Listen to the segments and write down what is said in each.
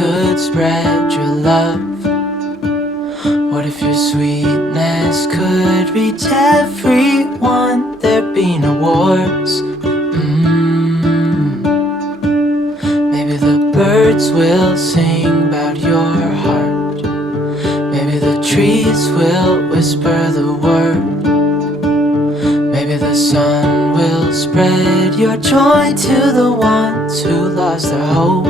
could spread your love? What if your sweetness could reach everyone? There'd be no wars. Maybe the birds will sing about your heart. Maybe the trees will whisper the word. Maybe the sun will spread your joy to the ones who lost their hope.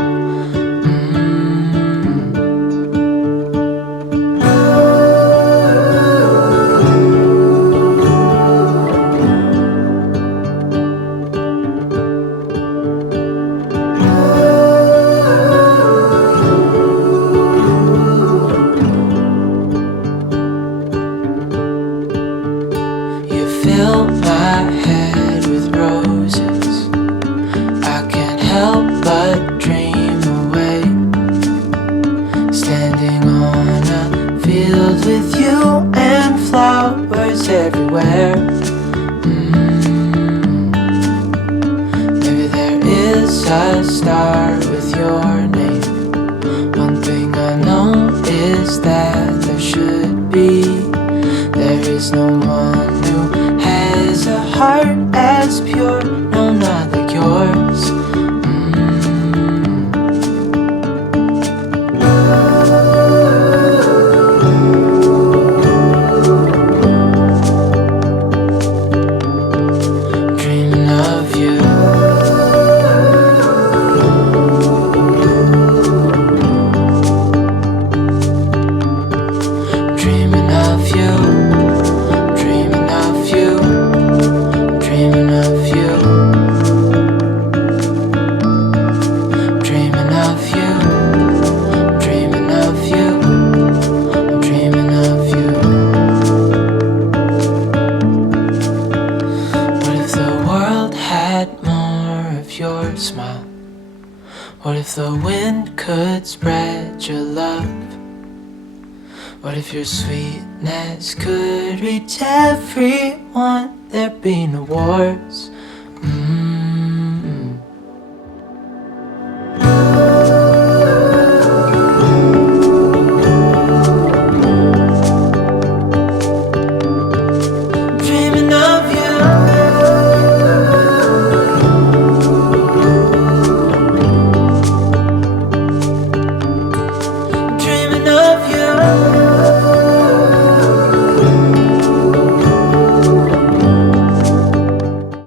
Fill my head with roses. I can't help but dream away, standing on a field with you and flowers everywhere. Maybe there is a star with your name. One thing I know is that there should be. There is no one who has a heart as pure, no, not like yours. Dreaming of you. Dreaming of you. Your smile. What if the wind could spread your love? What if your sweetness could reach everyone? There'd be no wars.